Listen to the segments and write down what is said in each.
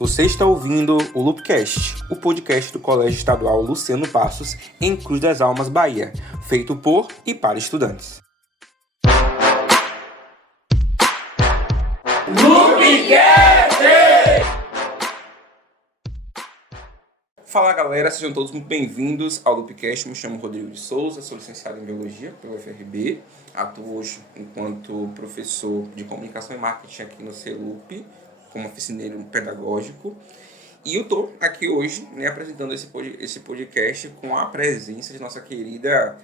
Você está ouvindo o Loopcast, o podcast do Colégio Estadual Luciano Passos, em Cruz das Almas, Bahia, feito por e para estudantes. Loopcast! Fala galera, sejam todos muito bem-vindos ao Loopcast. Me chamo Rodrigo de Souza, sou licenciado em Biologia pela UFRB, atuo hoje enquanto professor de Comunicação e Marketing aqui no CELUP, como oficineiro pedagógico. E eu estou aqui hoje, apresentando esse podcast com a presença de nossa querida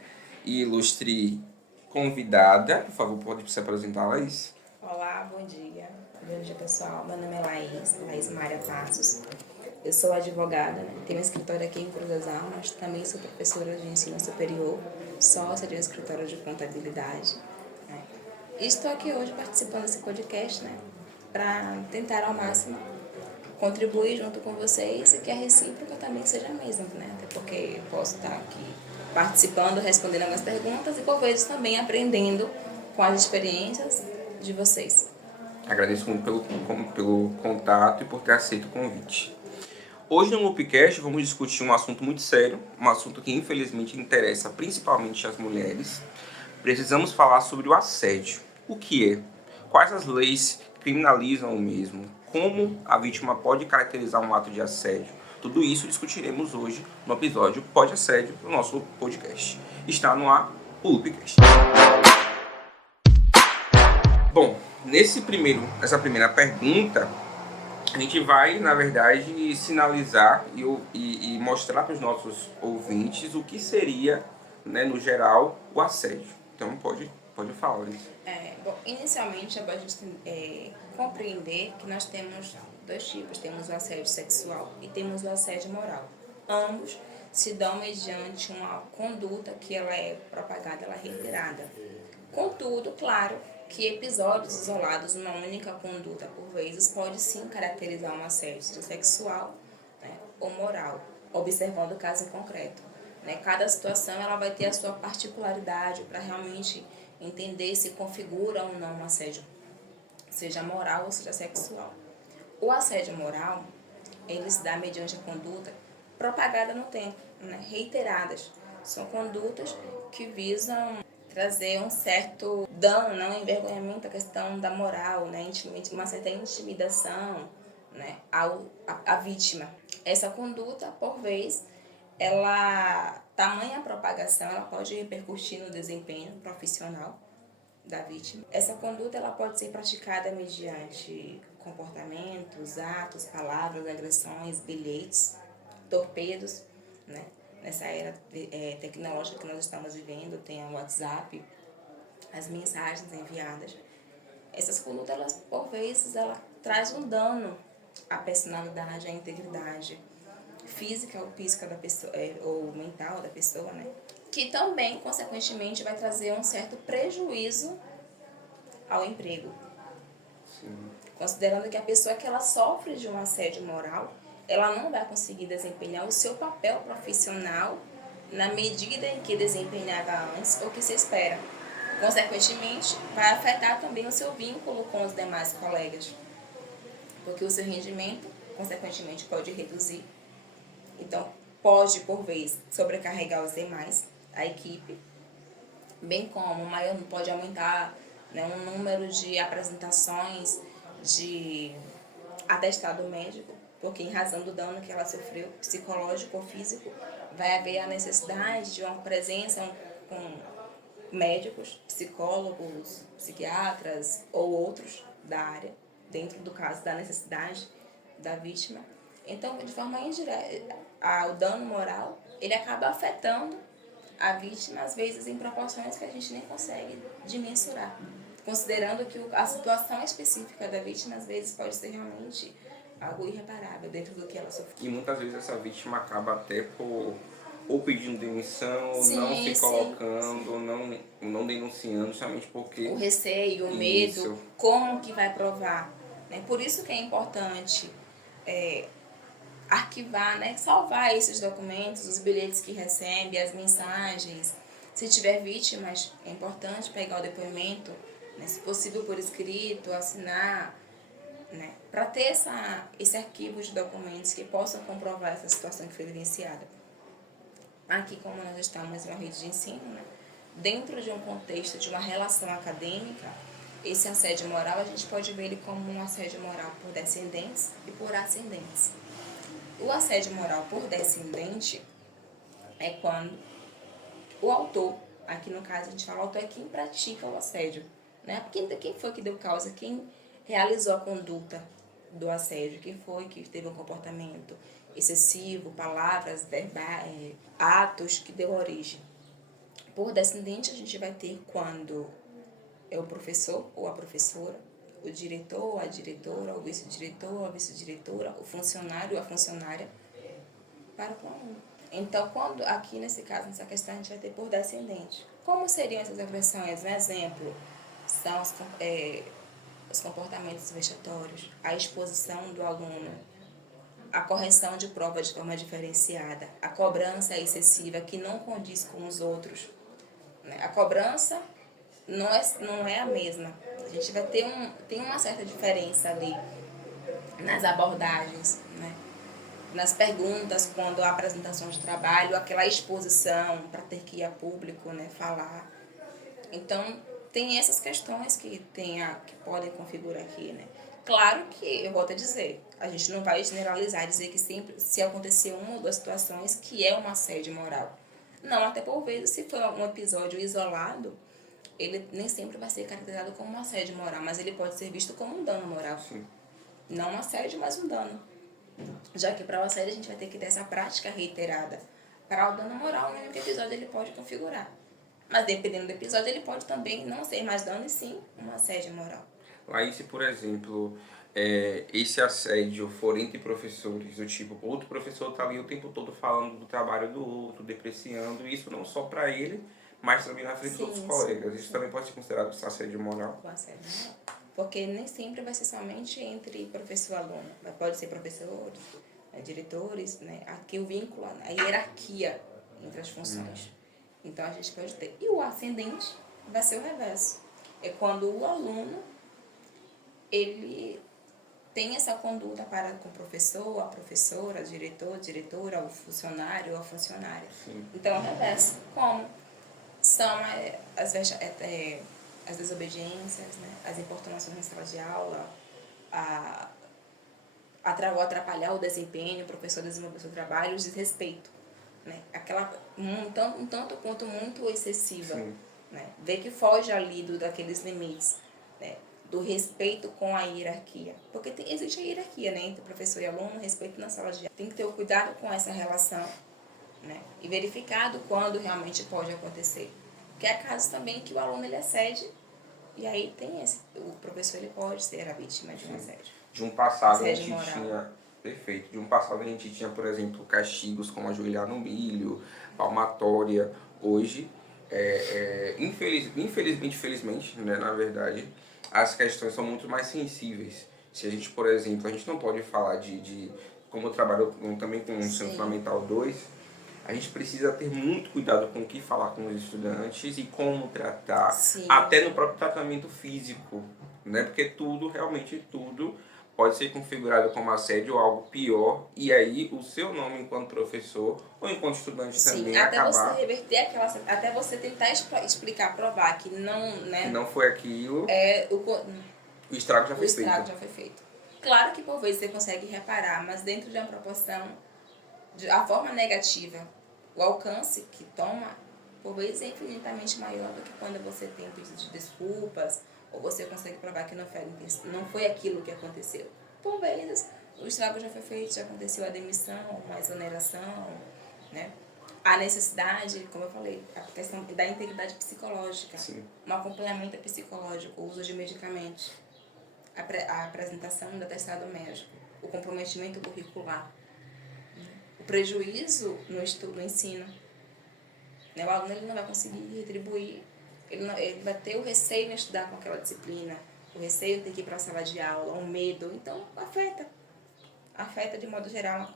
e ilustre convidada. Por favor, pode se apresentar, Laís? Olá, bom dia. Bom dia, pessoal. Meu nome é Laís Maria Passos. Eu sou advogada, tenho um escritório aqui em Cruz das Almas, também sou professora de ensino superior, sócia de um escritório de contabilidade. E estou aqui hoje participando desse podcast, para tentar ao máximo contribuir junto com vocês e que a recíproca também seja a mesma, Até porque eu posso estar aqui participando, respondendo algumas perguntas e por vezes também aprendendo com as experiências de vocês. Agradeço muito pelo contato e por ter aceito o convite. Hoje no Loopcast vamos discutir um assunto muito sério, um assunto que infelizmente interessa principalmente as mulheres. Precisamos falar sobre o assédio. O que é? Quais as leis criminalizam o mesmo? Como a vítima pode caracterizar um ato de assédio? Tudo isso discutiremos hoje no episódio Pode Assédio do nosso podcast. Está no ar o Loopcast. Bom, nessa primeira pergunta, a gente vai, na verdade, sinalizar e mostrar para os nossos ouvintes o que seria, no geral, o assédio. Então, pode falar isso. Bom, inicialmente é bom a gente compreender que nós temos dois tipos. Temos o assédio sexual e temos o assédio moral. Ambos se dão mediante uma conduta que ela é propagada, ela é reiterada. Contudo, claro, que episódios isolados, uma única conduta por vezes, pode sim caracterizar um assédio sexual, ou moral, observando o caso em concreto. Cada situação ela vai ter a sua particularidade para realmente entender se configura ou não um assédio, seja moral ou seja sexual. O assédio moral, ele se dá mediante a conduta propagada no tempo, reiteradas. São condutas que visam trazer um certo dano, não envergonhamento, a questão da moral, uma certa intimidação, à vítima. Essa conduta, por vez, tamanha propagação, ela pode repercutir no desempenho profissional da vítima. Essa conduta ela pode ser praticada mediante comportamentos, atos, palavras, agressões, bilhetes, torpedos, Nessa era tecnológica que nós estamos vivendo, tem o WhatsApp, as mensagens enviadas. Essas condutas, elas, por vezes, ela traz um dano à personalidade, à integridade física ou psíquica da pessoa, ou mental da pessoa, que também, consequentemente, vai trazer um certo prejuízo ao emprego. Sim. Considerando que a pessoa que ela sofre de um assédio moral, ela não vai conseguir desempenhar o seu papel profissional na medida em que desempenhava antes ou que se espera. Consequentemente, vai afetar também o seu vínculo com os demais colegas, porque o seu rendimento, consequentemente, pode reduzir. Então, pode, por vez, sobrecarregar os demais, a equipe, bem como pode aumentar um número de apresentações de atestado médico, porque em razão do dano que ela sofreu, psicológico ou físico, vai haver a necessidade de uma presença com médicos, psicólogos, psiquiatras ou outros da área, dentro do caso da necessidade da vítima. Então, de forma indireta, o dano moral, ele acaba afetando a vítima, às vezes em proporções que a gente nem consegue dimensurar, considerando que a situação específica da vítima, às vezes, pode ser realmente algo irreparável dentro do que ela sofreu. E muitas vezes essa vítima acaba até ou pedindo demissão, sim, não se colocando, não denunciando, justamente porque... O receio, o medo, como que vai provar. Por isso que é importante arquivar, salvar esses documentos, os bilhetes que recebe, as mensagens. Se tiver vítimas, é importante pegar o depoimento, se possível por escrito, assinar, né? Para ter esse arquivo de documentos que possam comprovar essa situação que foi vivenciada. Aqui, como nós estamos em uma rede de ensino, né? Dentro de um contexto de uma relação acadêmica, esse assédio moral a gente pode ver ele como um assédio moral por descendentes e por ascendentes. O assédio moral por descendente é quando o autor, aqui no caso a gente fala, o autor é quem pratica o assédio, né? Quem foi que deu causa, quem realizou a conduta do assédio, quem foi que teve um comportamento excessivo, palavras, verbais, atos que deu origem. Por descendente a gente vai ter quando é o professor ou a professora, o diretor ou a diretora, o vice-diretor ou a vice-diretora, o funcionário ou a funcionária para com o aluno. Então, quando aqui nesse caso, nessa questão, a gente vai ter por descendente. Como seriam essas agressões? Um exemplo são os comportamentos vexatórios, a exposição do aluno, a correção de prova de forma diferenciada, a cobrança excessiva que não condiz com os outros. A cobrança não é a mesma. A gente vai ter tem uma certa diferença ali nas abordagens, né? Nas perguntas, quando a apresentação de trabalho, aquela exposição para ter que ir a público, né, falar. Então, tem essas questões que podem configurar aqui, né? Claro que, eu volto a dizer, a gente não vai generalizar e dizer que sempre, se acontecer uma ou duas situações, que é um assédio moral. Não, até por vezes, se for um episódio isolado, ele nem sempre vai ser caracterizado como um assédio moral, mas ele pode ser visto como um dano moral. Sim. Não um assédio, mas um dano. Já que para o assédio a gente vai ter que ter essa prática reiterada. Para o dano moral, no único episódio ele pode configurar. Mas dependendo do episódio, ele pode também não ser mais dano e sim um assédio moral. Laís, se por exemplo, esse assédio for entre professores, do tipo, outro professor está ali o tempo todo falando do trabalho do outro, depreciando, isso não só para ele, mas também na frente dos outros colegas. Isso também pode ser considerado assédio moral? Com assédio moral. Porque nem sempre vai ser somente entre professor e aluno. Pode ser professores, diretores, né? Aqui o vínculo, a hierarquia entre as funções. Então a gente pode ter. E o ascendente vai ser o reverso. É quando o aluno ele tem essa conduta para com o professor, a professora, diretor, diretora, o funcionário ou a funcionária. Sim. Então é o reverso. Como são as desobediências, né? As importunações na sala de aula, atrapalhar o desempenho, o professor desenvolver o seu trabalho, o desrespeito. Né? Aquela um tanto quanto muito excessiva. Né? Ver que foge ali daqueles limites, né? Do respeito com a hierarquia. Porque existe a hierarquia, né? Entre professor e aluno, respeito na sala de aula. Tem que ter o cuidado com essa relação, né? E verificado quando realmente pode acontecer. Porque há casos também que o aluno ele excede e aí o professor ele pode ser a vítima de um assédio. De um passado assédio a gente moral. tinha... Perfeito. De um passado a gente tinha, por exemplo, castigos como ajoelhar no milho, palmatória. Hoje, infelizmente, né, na verdade, as questões são muito mais sensíveis. Se a gente, por exemplo, a gente não pode falar como eu trabalho também com o Ensino Fundamental 2, a gente precisa ter muito cuidado com o que falar com os estudantes e como tratar, até no próprio tratamento físico, né? Porque realmente tudo pode ser configurado como assédio ou algo pior, e aí o seu nome enquanto professor ou enquanto estudante também até acabar... você reverter até você tentar explicar, provar que não, né, que não foi aquilo, o estrago já foi feito. O estrago já foi feito. Claro que por vezes você consegue reparar, mas dentro de uma proporção, a forma negativa, o alcance que toma, por vezes é infinitamente maior do que quando você tem pedido de desculpas, ou você consegue provar que não foi aquilo que aconteceu. Por vezes, o estrago já foi feito, já aconteceu a demissão, uma exoneração, né? A necessidade, como eu falei, a questão da integridade psicológica, um acompanhamento psicológico, o uso de medicamentos, a apresentação do atestado médico, o comprometimento curricular, o prejuízo no ensino. O aluno ele não vai conseguir retribuir, ele vai ter o receio em estudar com aquela disciplina, o receio de ter que ir para a sala de aula, o medo, então afeta de modo geral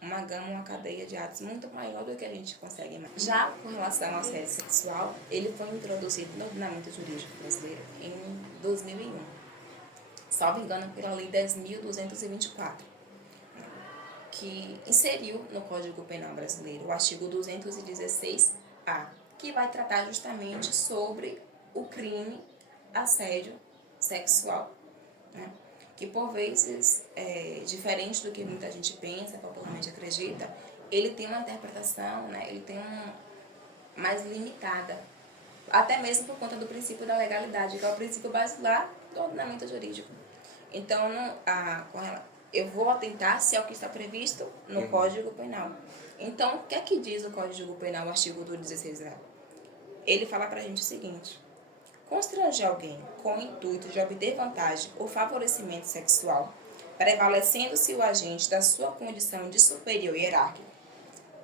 uma gama, uma cadeia de atos muito maior do que a gente consegue imaginar. Já com relação ao assédio sexual, ele foi introduzido no ordenamento jurídico brasileiro em 2001. salvo engano, pela Lei 10.224, que inseriu no Código Penal brasileiro o artigo 216-A, que vai tratar justamente sobre o crime assédio sexual, né? Que por vezes, diferente do que muita gente pensa, popularmente acredita, ele tem uma interpretação, né? Ele tem mais limitada, até mesmo por conta do princípio da legalidade, que é o princípio basilar do ordenamento jurídico. Então, eu vou atentar-se ao que está previsto no Código Penal. Então, o que é que diz o Código Penal, o artigo 16A? Ele fala pra gente o seguinte: constranger alguém com o intuito de obter vantagem ou favorecimento sexual, prevalecendo-se o agente da sua condição de superior hierárquico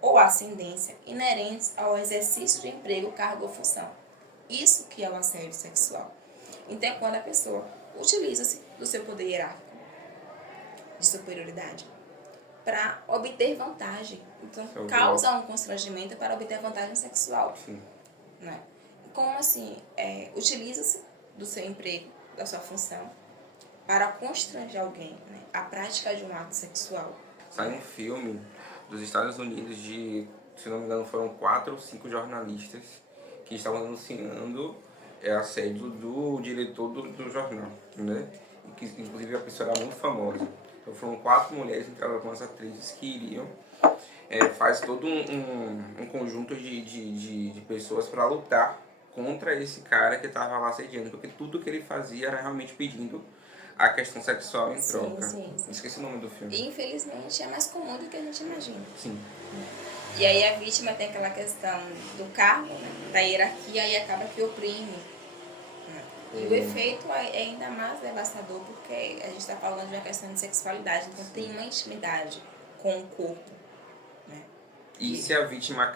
ou ascendência inerentes ao exercício de emprego, cargo ou função. Isso que é o assédio sexual. Então, é quando a pessoa utiliza-se do seu poder hierárquico de superioridade para obter vantagem. Então, causa um constrangimento para obter vantagem sexual. Sim. Né? Como assim? Utiliza-se do seu emprego, da sua função, para constranger alguém, né? A prática de um ato sexual. Sai um filme dos Estados Unidos se não me engano, foram 4 ou 5 jornalistas que estavam denunciando assédio do diretor do jornal, né? E que, inclusive, a pessoa era muito famosa. Então, foram 4 mulheres, entre algumas atrizes, que iriam. Faz todo um conjunto de pessoas para lutar contra esse cara que estava lá assediando, porque tudo que ele fazia era realmente pedindo a questão sexual em troca. Sim. Esqueci o nome do filme. E, infelizmente, é mais comum do que a gente imagina. Sim. E aí a vítima tem aquela questão do cargo, né, da hierarquia, e acaba que oprime. E o efeito é ainda mais devastador, porque a gente está falando de uma questão de sexualidade, então tem uma intimidade com o corpo. Né? E se a vítima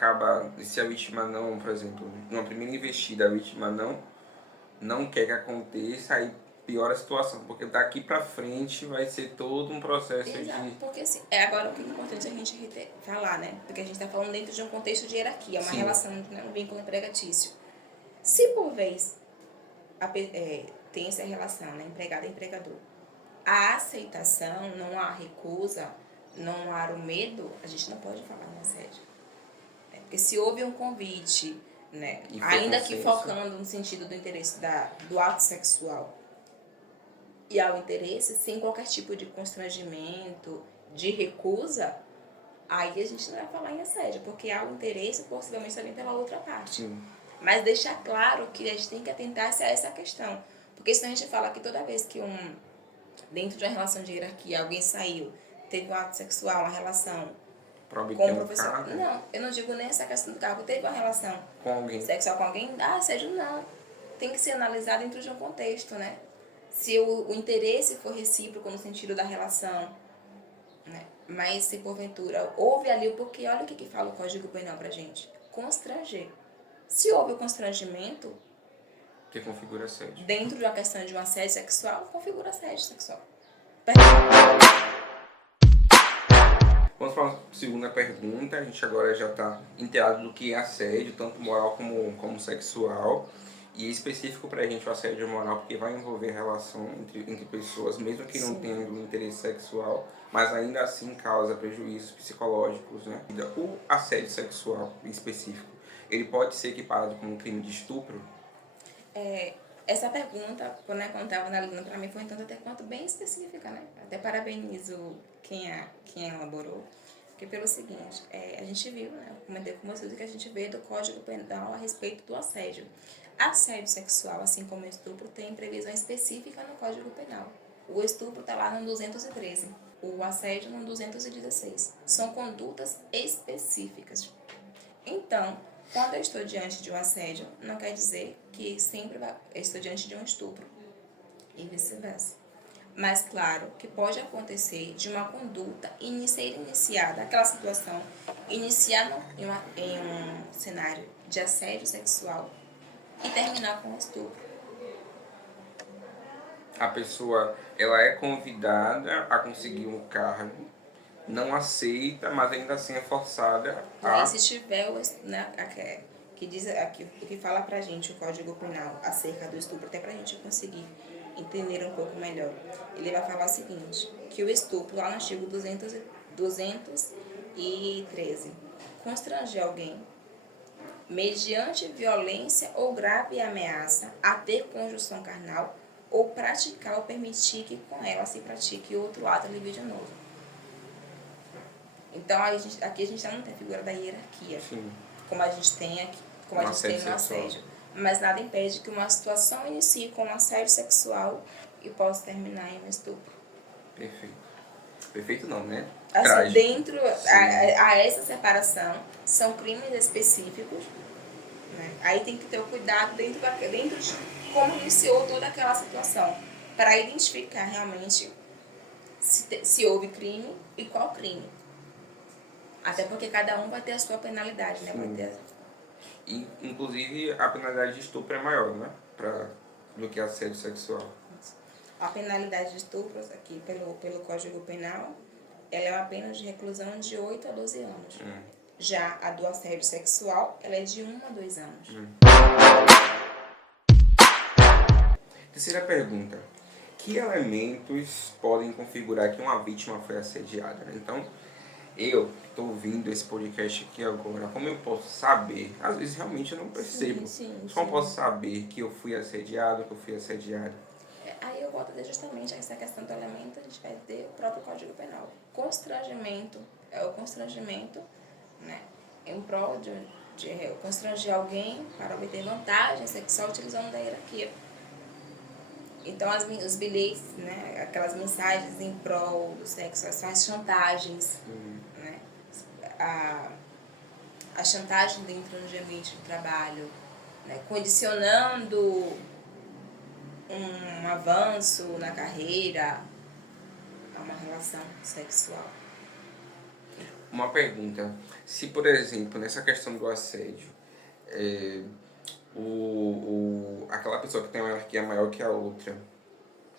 não, por exemplo, numa primeira investida, a vítima não quer que aconteça, aí piora a situação, porque daqui pra frente vai ser todo um processo. Exato, porque assim, agora o que é importante a gente falar, né? Porque a gente está falando dentro de um contexto de hierarquia, uma relação, né, um vínculo empregatício. Se por vez tem essa relação, né, empregado e empregador, a aceitação, não há recusa, não há o medo, a gente não pode falar em assédio. Porque se houve um convite, né, ainda que focando no sentido do interesse do ato sexual, e ao interesse, sem qualquer tipo de constrangimento, de recusa, aí a gente não vai falar em assédio, porque há o interesse possivelmente também pela outra parte. Sim. Mas deixar claro que a gente tem que atentar-se a essa questão. Porque senão a gente fala que toda vez que dentro de uma relação de hierarquia, alguém saiu, teve um ato sexual, uma relação com o professor. Não, eu não digo nem essa questão do cargo, teve uma relação com alguém sexual com alguém, assédio não. Tem que ser analisado dentro de um contexto, né? Se o interesse for recíproco no sentido da relação, né? Mas se porventura houve ali, porque olha o que fala o Código Penal pra gente: constranger. Se houve o constrangimento, que configura assédio. Dentro de uma questão de um assédio sexual, configura assédio sexual. Vamos para a segunda pergunta. A gente agora já está inteirado do que é assédio, tanto moral como sexual. E é específico para a gente o assédio moral, porque vai envolver relação entre pessoas, mesmo que não tenha um interesse sexual, mas ainda assim causa prejuízos psicológicos, né? O assédio sexual em específico, ele pode ser equiparado com um crime de estupro? Essa pergunta, quando estava analisando, para mim foi um tanto até quanto bem específica, né? Até parabenizo quem elaborou, porque pelo seguinte, a gente viu, né? Eu comentei com vocês que a gente vê do Código Penal a respeito do assédio. Assédio sexual, assim como o estupro, tem previsão específica no Código Penal. O estupro está lá no 213, o assédio no 216. São condutas específicas. Então, quando eu estou diante de um assédio, não quer dizer que sempre estou diante de um estupro e vice-versa. Mas claro que pode acontecer de uma conduta ser iniciada, aquela situação, iniciar em um cenário de assédio sexual e terminar com estupro. A pessoa, ela é convidada a conseguir um cargo, não aceita, mas ainda assim é forçada a... E se tiver, né, que diz aqui, o que fala pra gente o Código Penal acerca do estupro, até pra gente conseguir entender um pouco melhor. Ele vai falar o seguinte, que o estupro, lá no artigo 213, constranger alguém mediante violência ou grave ameaça a ter conjunção carnal ou praticar ou permitir que com ela se pratique outro ato libidinoso. Então, aqui a gente não tem a figura da hierarquia, Sim. como a gente tem aqui, como a gente tem no assédio. Mas nada impede que uma situação inicie com um assédio sexual e possa terminar em um estupro. Perfeito. Perfeito não, né? Assim, Trágico. dentro a essa separação, são crimes específicos, né? Aí tem que ter o cuidado dentro de como iniciou toda aquela situação, para identificar realmente se houve crime e qual crime. Até porque cada um vai ter a sua penalidade, né? Vai ter... E, inclusive, a penalidade de estupro é maior, né? Do que assédio sexual. A penalidade de estupro, aqui pelo Código Penal, ela é uma pena de reclusão de 8 a 12 anos. Já a do assédio sexual, ela é de 1 a 2 anos. Terceira pergunta. Que elementos podem configurar que uma vítima foi assediada? Então, eu estou ouvindo esse podcast aqui agora, como eu posso saber? Às vezes realmente eu não percebo. Como posso saber que eu fui assediado, que eu fui assediada? Aí eu volto justamente a essa questão do elemento, a gente vai ter o próprio Código Penal. Constrangimento é o constrangimento, né, em prol de constranger alguém para obter vantagem sexual utilizando da hierarquia. Então, os bilhetes, né, aquelas mensagens em prol do sexo, as chantagens, né, a chantagem dentro do ambiente de trabalho, né, condicionando um avanço na carreira a uma relação sexual. Uma pergunta. Se, por exemplo, nessa questão do assédio, aquela pessoa que tem uma hierarquia maior que a outra,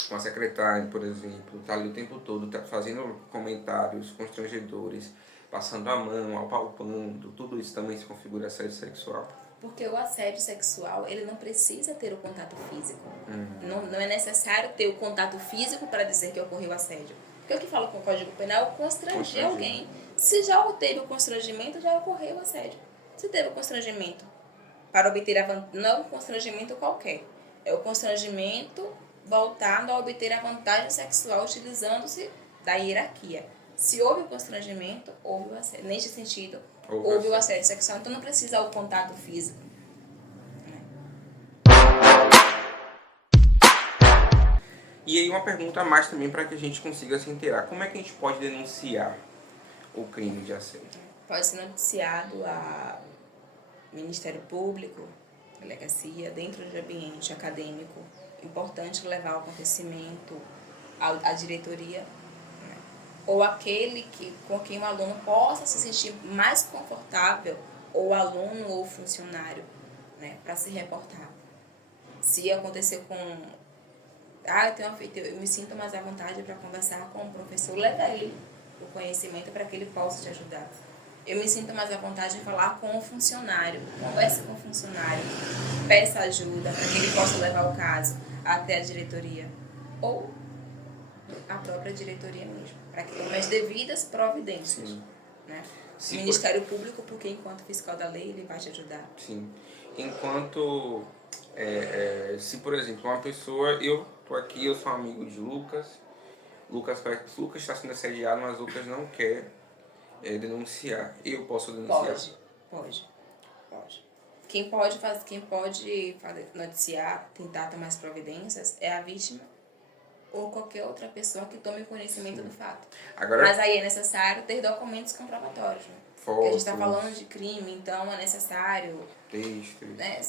uma secretária, por exemplo, está ali o tempo todo, tá fazendo comentários constrangedores, passando a mão, apalpando, tudo isso também se configura assédio sexual? Porque o assédio sexual, ele não precisa ter o contato físico. Não é necessário ter o contato físico para dizer que ocorreu assédio. Porque o que fala com o Código Penal é constranger alguém. Se já teve o constrangimento, já ocorreu o assédio. Se teve o constrangimento para obter a vantagem, não é um constrangimento qualquer, é o constrangimento voltado a obter a vantagem sexual utilizando-se da hierarquia. Se houve o constrangimento, houve o assédio. Neste sentido, houve o assédio sexual, então não precisa o contato físico. E aí uma pergunta a mais também para que a gente consiga se inteirar. Como é que a gente pode denunciar o crime de assédio? Pode ser noticiado a Ministério Público, delegacia, dentro do ambiente acadêmico. Importante levar o acontecimento à diretoria, né? Ou aquele com quem o aluno possa se sentir mais confortável, ou aluno ou funcionário, né, para se reportar. Se acontecer com... eu me sinto mais à vontade para conversar com o professor, leva ele o conhecimento para que ele possa te ajudar. Eu me sinto mais à vontade de falar com o funcionário, converse com o funcionário, peça ajuda para que ele possa levar o caso até a diretoria ou a própria diretoria mesmo, para que tome as devidas providências. Né? O Ministério Público, porque enquanto fiscal da lei, ele vai te ajudar. Sim. Enquanto, se por exemplo, uma pessoa, eu tô aqui, eu sou amigo de Lucas está sendo assediado, mas Lucas não quer denunciar. Eu posso denunciar? Pode. Quem pode noticiar, tentar tomar as providências, é a vítima ou qualquer outra pessoa que tome conhecimento do fato. Mas aí é necessário ter documentos comprobatórios. Né? Porque a gente está falando de crime, então é necessário... Textos. Né?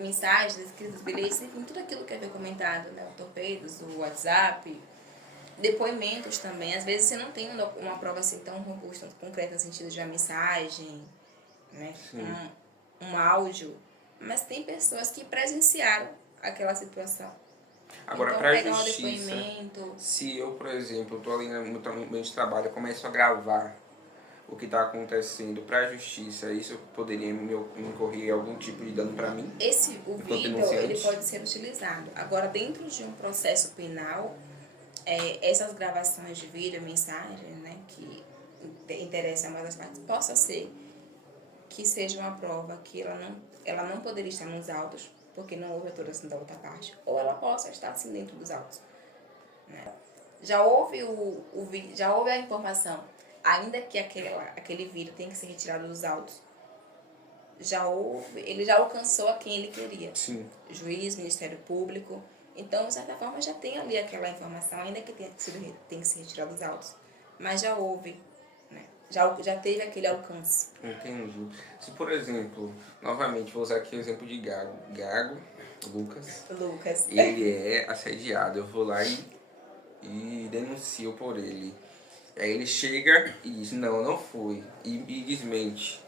Mensagens, escritos, bilhetes, enfim, tudo aquilo que é documentado, né? Torpedos, o WhatsApp... Depoimentos também. Às vezes você não tem uma prova assim tão robusta, concreta no sentido de uma mensagem, né? Um áudio. Mas tem pessoas que presenciaram aquela situação. Agora, então, para a justiça, se eu, por exemplo, estou ali no meu ambiente de trabalho, eu começo a gravar o que está acontecendo para a justiça, isso poderia me incorrer algum tipo de dano para mim? O vídeo ele pode ser utilizado. Agora, dentro de um processo penal, essas gravações de vídeo, mensagem, né, que interessam mais as partes, possa ser que seja uma prova que ela não poderia estar nos autos, porque não houve autorização da outra parte, ou ela possa estar sim dentro dos autos. Né? Já houve já houve a informação, ainda que aquele vídeo tenha que ser retirado dos autos, ele já alcançou a quem ele queria. Sim. Juiz, Ministério Público. Então, de certa forma, já tem ali aquela informação, ainda que tenha que ser retirado dos autos. Mas já houve, né? Já teve aquele alcance. Entendi. Se, por exemplo, novamente, vou usar aqui o exemplo de Lucas. Ele é assediado, eu vou lá e denuncio por ele. Aí ele chega e diz, não fui, e desmente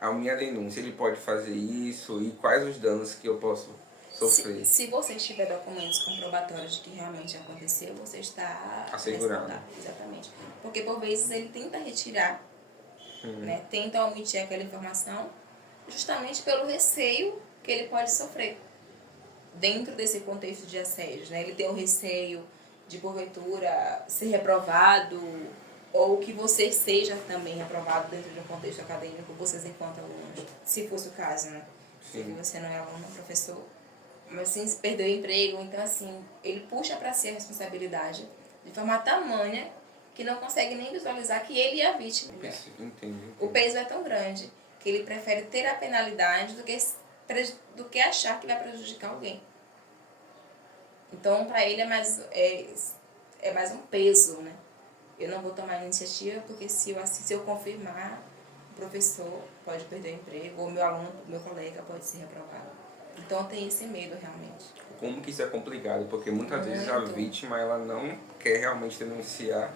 a minha denúncia. Ele pode fazer isso, e quais os danos que eu posso sofrer? Se você tiver documentos comprobatórios de que realmente aconteceu, você está assegurado. Exatamente. Porque por vezes ele tenta retirar, né, tenta omitir aquela informação, justamente pelo receio que ele pode sofrer dentro desse contexto de assédio, né? Ele tem o receio de, porventura, ser reprovado, ou que você seja também reprovado dentro de um contexto acadêmico, vocês enquanto alunos, se fosse o caso, né? Se você não é aluno, professor, mas sim se perdeu o emprego, então assim, ele puxa para si a responsabilidade de forma tamanha que não consegue nem visualizar que ele é a vítima. Entendi. O peso é tão grande que ele prefere ter a penalidade do que achar que vai prejudicar alguém. Então, para ele é mais um peso, né? Eu não vou tomar iniciativa porque se eu confirmar, o professor pode perder o emprego, ou meu colega pode ser reprovado. Então, tem esse medo realmente. Como que isso é complicado? Porque muitas vezes a vítima ela não quer realmente denunciar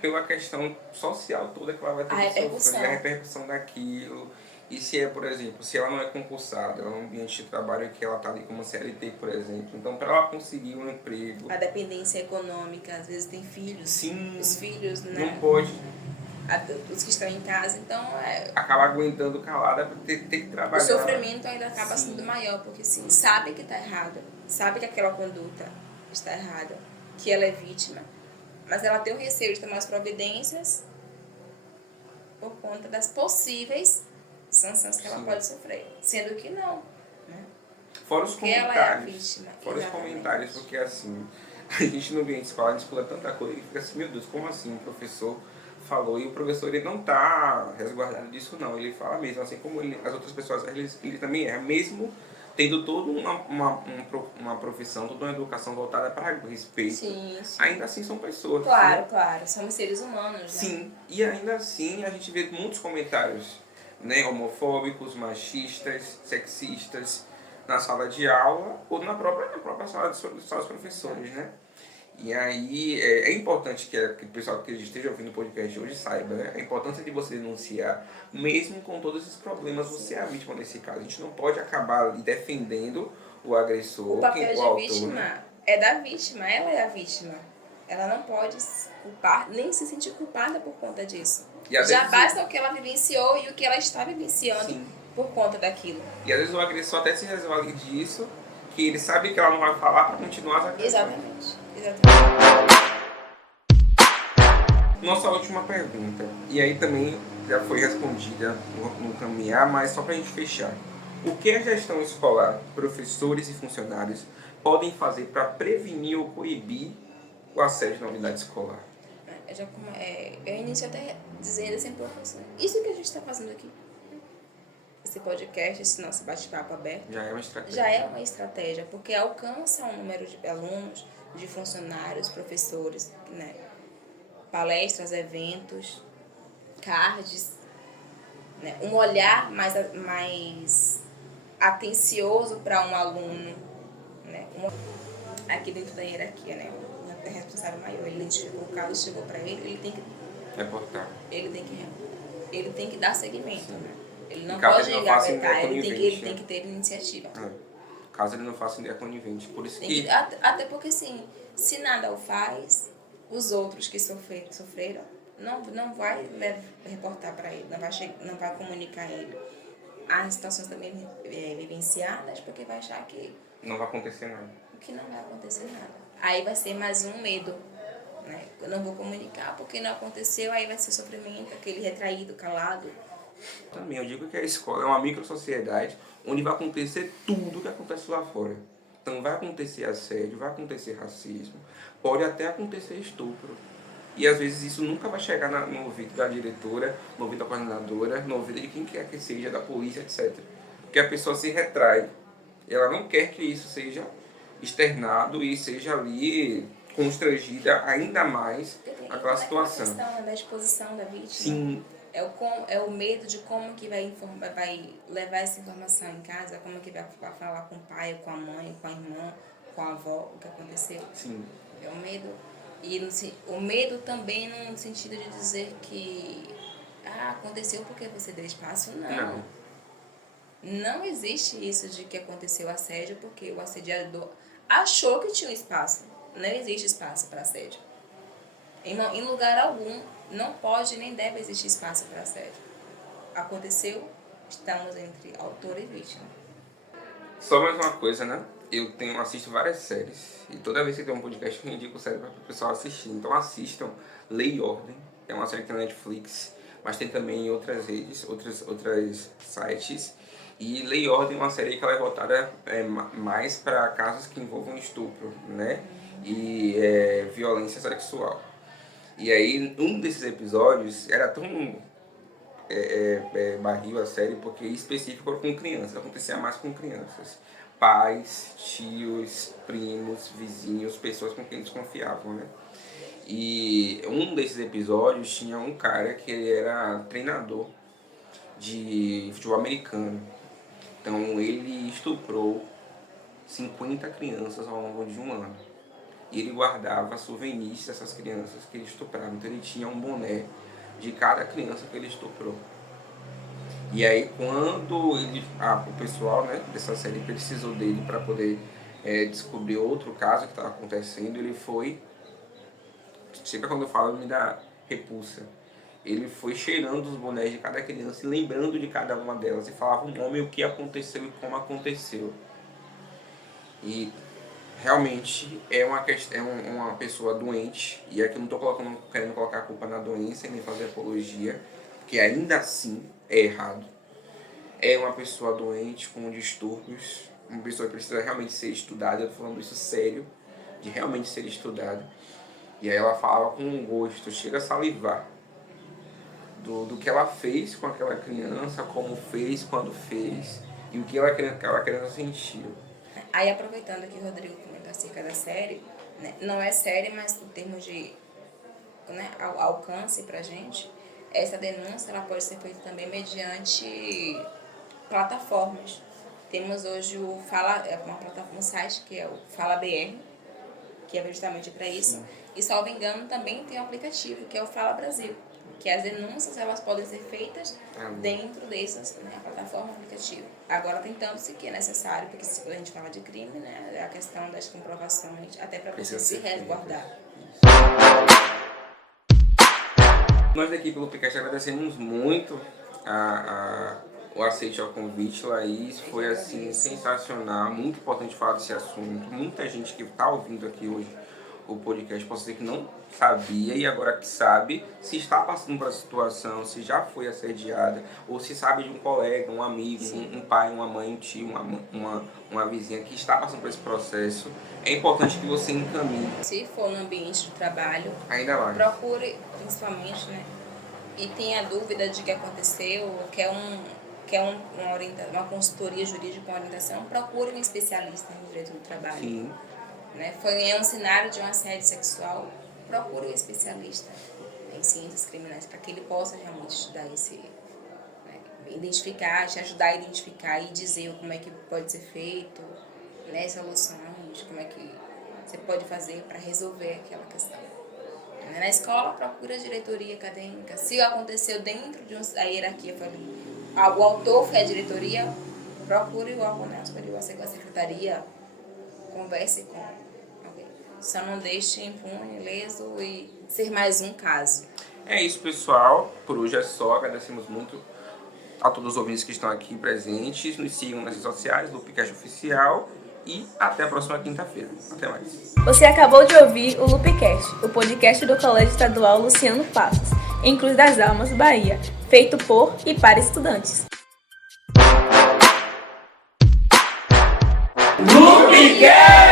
pela questão social toda que ela vai ter que sofrer, a repercussão daquilo. E se por exemplo, se ela não é concursada, ela é um ambiente de trabalho que ela está ali como CLT, por exemplo. Então, para ela conseguir um emprego... A dependência econômica, às vezes tem filhos. Sim, os filhos, né? Não pode. Os que estão em casa, então... Acaba aguentando calada para ter que trabalhar. O sofrimento ainda acaba sendo maior, porque sim, sabe que está errado, sabe que aquela conduta está errada, que ela é vítima, mas ela tem o receio de tomar as providências por conta das possíveis sanções que ela pode sofrer, sendo que não, né? Fora os porque comentários, ela é a vítima. Fora os comentários, porque assim, a gente no ambiente escolar, a gente escuta tanta coisa e fica assim, meu Deus, como assim o professor falou? E o professor, ele não está resguardado disso não, ele fala mesmo, assim como as outras pessoas, ele também é, mesmo tendo toda uma profissão, toda uma educação voltada para o respeito. Sim. Ainda assim são pessoas. Claro, somos seres humanos, né? Sim, e ainda assim a gente vê muitos comentários, né, homofóbicos, machistas, sexistas na sala de aula ou na própria sala dos professores, né? E aí é importante que o pessoal que esteja ouvindo o podcast hoje saiba, né? A importância de você denunciar, mesmo com todos esses problemas, você é a vítima nesse caso. A gente não pode acabar defendendo o agressor, o papel de autor, vítima, né? É da vítima, ela é a vítima. Ela não pode se culpar, nem se sentir culpada por conta disso. Já basta o que ela vivenciou e o que ela está vivenciando por conta daquilo. E às vezes o agressor até se resolve disso, que ele sabe que ela não vai falar para continuar as agressões. Exatamente. Nossa última pergunta, e aí também já foi respondida no caminhar, mas só para a gente fechar. O que a gestão escolar, professores e funcionários podem fazer para prevenir ou coibir o assédio na unidade escolar? Eu inicio até dizendo assim, professor, isso que a gente está fazendo aqui, esse podcast, esse nosso bate-papo aberto, já é uma estratégia. Já é uma estratégia, porque alcança um número de alunos, de funcionários, professores, né? Palestras, eventos, cards, né? Um olhar mais atencioso para um aluno, né? Aqui dentro da hierarquia, né? O responsável maior, ele identificou o caso, chegou para ele tem que reportar. Ele tem que dar seguimento, né? Ele não pode engavetar, ele tem que ter iniciativa. Caso ele não faça ideia conivente. Por isso até porque, assim, se nada o faz, os outros que sofreram não vai reportar para ele, não vai comunicar a ele as situações também vivenciadas, porque vai achar que Não vai acontecer nada. não vai acontecer nada. Aí vai ser mais um medo, né? Eu não vou comunicar porque não aconteceu, aí vai ser sofrimento, aquele retraído, calado. Também eu digo que a escola é uma microsociedade onde vai acontecer tudo que acontece lá fora. Então vai acontecer assédio, vai acontecer racismo, pode até acontecer estupro. E às vezes isso nunca vai chegar no ouvido da diretora, no ouvido da coordenadora, no ouvido de quem quer que seja, da polícia, etc. Porque a pessoa se retrai. Ela não quer que isso seja externado e seja ali constrangida ainda mais aquela situação. A questão da exposição da vítima. Sim. É o medo de como que vai levar essa informação em casa, como que vai falar com o pai, com a mãe, com a irmã, com a avó, o que aconteceu. Sim. É o medo. E o medo também no sentido de dizer que aconteceu porque você deu espaço. Não existe isso de que aconteceu assédio porque o assediador achou que tinha um espaço. Não existe espaço para assédio. Em lugar algum, não pode nem deve existir espaço para assédio. Aconteceu, estamos entre autor e vítima. Só mais uma coisa, né? Eu assisto várias séries e toda vez que tem um podcast eu indico série para o pessoal assistir. Então assistam Lei e Ordem, é uma série que tem na Netflix, mas tem também em outras redes, outros sites. E Lei e Ordem é uma série que ela é voltada mais para casos que envolvam estupro, né? E violência sexual. E aí, um desses episódios era tão barril a série, porque específico era com crianças, acontecia mais com crianças. Pais, tios, primos, vizinhos, pessoas com quem eles confiavam, né? E um desses episódios tinha um cara que ele era treinador de futebol americano. Então ele estuprou 50 crianças ao longo de um ano. E ele guardava souvenirs dessas crianças que ele estuprava. Então ele tinha um boné de cada criança que ele estuprou. E aí quando o pessoal, né, dessa série precisou dele para poder descobrir outro caso que estava acontecendo, ele foi, sempre quando eu falo me dá repulsa, ele foi cheirando os bonés de cada criança e lembrando de cada uma delas e falava o nome, o que aconteceu e como aconteceu. E realmente é uma pessoa doente, e aqui eu não estou querendo colocar a culpa na doença e nem fazer apologia, porque ainda assim é errado. É uma pessoa doente com distúrbios, uma pessoa que precisa realmente ser estudada. Eu estou falando isso sério, de realmente ser estudada. E aí ela fala com gosto, chega a salivar do que ela fez com aquela criança, como fez, quando fez, e o que aquela criança sentiu. Aí, aproveitando que o Rodrigo comentou acerca da série, né, não é série, mas em termos de alcance pra gente, essa denúncia ela pode ser feita também mediante plataformas. Temos hoje um site que é o Fala BR, que é justamente para isso. Sim. E, salvo engano, também tem um aplicativo, que é o Fala Brasil, que as denúncias elas podem ser feitas dentro dessas, né, plataforma aplicativa. Agora, tentando-se que é necessário, porque quando a gente fala de crime, né, é a questão das comprovações, até para você se resguardar. Nós daqui pelo Picast agradecemos muito o aceite ao convite, Laís. Foi assim sensacional, muito importante falar desse assunto. Muita gente que está ouvindo aqui hoje o podcast pode ser que não sabia e agora que sabe, se está passando por essa situação, se já foi assediada, ou se sabe de um colega, um amigo, um pai, uma mãe, um tio, uma vizinha que está passando por esse processo, é importante que você encaminhe. Se for no ambiente de trabalho, ainda mais, procure principalmente, né, e tenha dúvida de que aconteceu, quer uma consultoria jurídica, uma orientação, procure um especialista em direito do trabalho. Sim. Né? Foi um cenário de um assédio sexual, procure um especialista em ciências criminais para que ele possa realmente estudar identificar, te ajudar a identificar e dizer como é que pode ser feito, né, soluções, como é que você pode fazer para resolver aquela questão. Na escola, procura a diretoria acadêmica. Se aconteceu dentro de a hierarquia, o autor foi a diretoria, procure o órgão superior, a secretaria, converse com alguém. Só não deixe impune, leso e ser mais um caso. É isso, pessoal. Por hoje é só. Agradecemos muito a todos os ouvintes que estão aqui presentes. Nos sigam nas redes sociais, do Loopcast Oficial. E até a próxima quinta-feira. Até mais. Você acabou de ouvir o Loopcast, o podcast do Colégio Estadual Luciano Passos, em Cruz das Almas, Bahia, feito por e para estudantes. Loopcast!